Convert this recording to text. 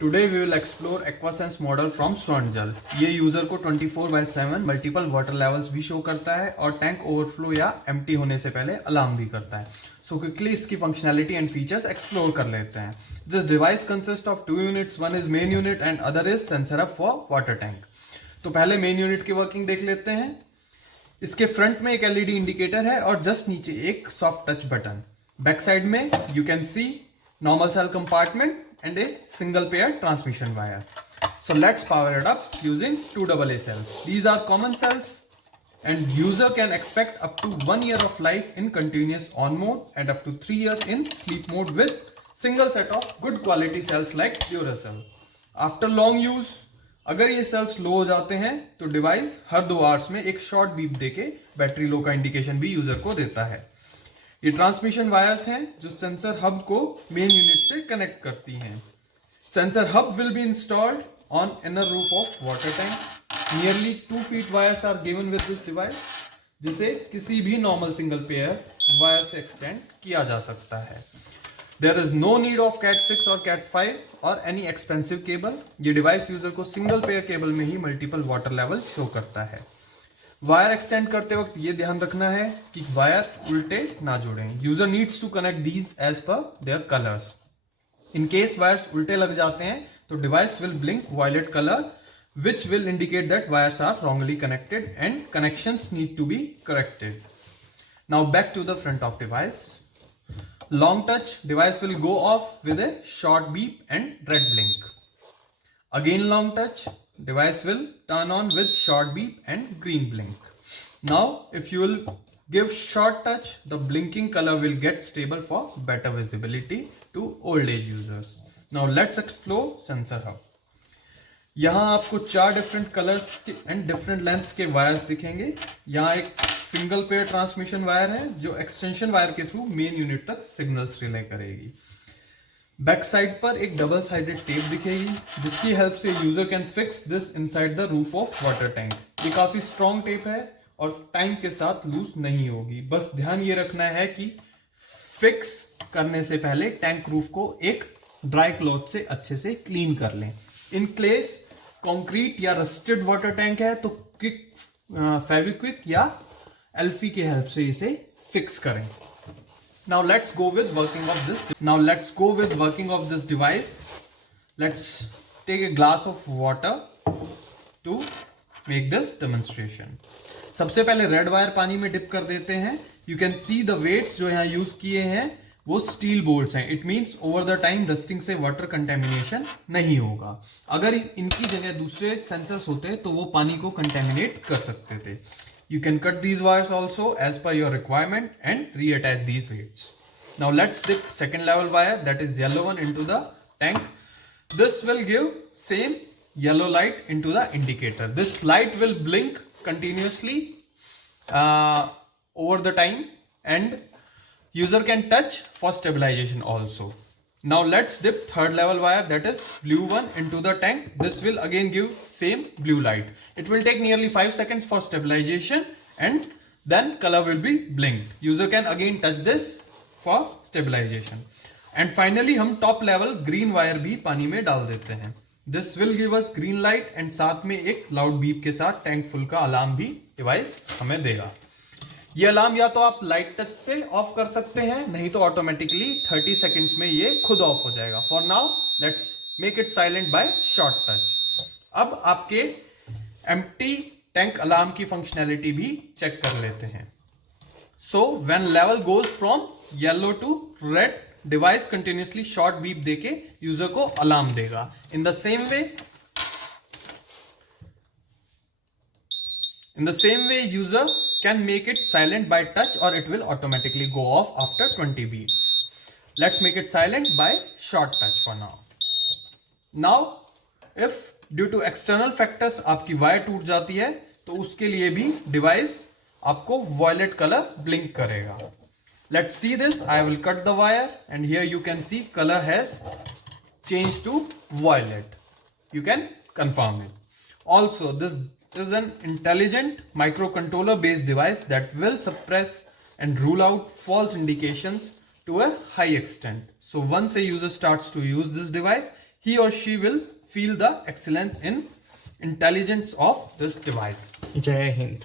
Today we will explore Aquasense model from Swarn. ये user को 24/7 multiple water levels भी show करता है और टैंक ओवरफ्लो या एम्प्टी होने से पहले अलार्म भी करता है। सो क्विकली इसकी फंक्शनैलिटी एंड फीचर्स एक्सप्लोर कर लेते हैं। This device consist of 2 units, one is main unit and other is sensor hub for water tank. तो पहले मेन यूनिट की वर्किंग देख लेते हैं। इसके फ्रंट में एक एलईडी इंडिकेटर है और जस्ट नीचे एक soft touch button. Back side में you can see normal cell compartment and a single pair transmission wire. So let's power it up using 2 AA cells. These are common cells and user can expect up to 1 year of life in continuous on mode and up to 3 years in sleep mode with single set of good quality cells like Duracell. After long use, अगर ये sales लो हो जाते हैं तो device हर 2 hours में एक short beep देके battery low का इंडिकेशन भी यूजर को देता है। ये ट्रांसमिशन वायर्स हैं जो सेंसर हब को मेन यूनिट से कनेक्ट करती हैं। Sensor hub will be installed on inner roof of water tank. Nearly 2 feet wires are given with this device, जिसे किसी भी नॉर्मल सिंगल पेयर वायर से एक्सटेंड किया जा सकता है। There is no need of cat 6 और कैट 5 और एनी एक्सपेंसिव केबल। ये डिवाइस यूजर को सिंगल पेयर केबल में ही मल्टीपल वाटर लेवल शो करता है। वायर एक्सटेंड करते वक्त ये ध्यान रखना है कि वायर उल्टे ना जोड़ें। User needs to connect these as per their colours. In case wires उल्टे लग जाते हैं तो device will blink violet colour which will indicate that wires are wrongly connected and connections need to be corrected. Now back to the front of device. Long touch, device will go off with a short beep and red blink. Again long touch, device will turn on with short beep and green blink. Now if you will give short touch, the blinking color will get stable for better visibility to old age users. Now let's explore sensor hub. यहाँ आपको 4 different colours and different lengths के wires दिखेंगे। यहाँ एक single pair transmission wire है जो extension wire के through main unit तक सिग्नल्स रिले करेगी। बैक साइड पर एक डबल साइडेड टेप दिखेगी जिसकी हेल्प से user can fix this inside the roof of water tank. ये काफी स्ट्रॉन्ग टेप है और टाइम के साथ लूज नहीं होगी। बस ध्यान ये रखना है कि फिक्स करने से पहले टैंक रूफ को एक ड्राई क्लॉथ से अच्छे से क्लीन कर लें। इन केस कंक्रीट या रस्टेड वाटर टैंक है तो फेविक्विक या एल्फी के हेल्प से इसे फिक्स करें। Now let's go with working of this device. Let's take a glass of water to make this demonstration. सबसे पहले रेड वायर पानी में डिप कर देते हैं। You can see the weights जो यहाँ यूज किए हैं वो स्टील बोल्ट्स हैं। It means over the time dusting से वाटर कंटेमिनेशन नहीं होगा। अगर इनकी जगह दूसरे सेंसर्स होते तो वो पानी को कंटेमिनेट कर सकते थे। You can cut these wires also as per your requirement and reattach these weights. Now let's dip second level wire, that is yellow one, into the tank. This will give same yellow light into the indicator. This light will blink continuously over the time and user can touch for stabilization also. Now let's dip third level wire, that is blue one, into the tank. This will again give same blue light. It will take nearly 5 seconds for stabilization and then color will be blinked. User can again touch this for stabilization. And finally हम top level green wire भी पानी में डाल देते हैं। This will give us green light and साथ में एक loud beep के साथ टैंक फुल का अलार्म भी डिवाइस हमें देगा। ये अलार्म या तो आप लाइट टच से ऑफ कर सकते हैं, नहीं तो ऑटोमेटिकली 30 सेकेंड्स में ये खुद ऑफ हो जाएगा। For now let's make it silent by short touch. अब आपके एम्प्टी टैंक अलार्म की फंक्शनैलिटी भी चेक कर लेते हैं। So when level goes from yellow to red, device continuously short beep देके यूजर को अलार्म देगा। In the same way user can make it silent by touch or it will automatically go off after 20 beeps. Let's make it silent by short touch for now. Now if due to external factors आपकी wire टूट जाती है तो उसके लिए भी device आपको violet color blink करेगा। Let's see this. I will cut the wire and here you can see color has changed to violet. You can confirm it. Also this is an intelligent microcontroller based device that will suppress and rule out false indications to a high extent. So once a user starts to use this device, he or she will feel the excellence in intelligence of this device. जय हिंद.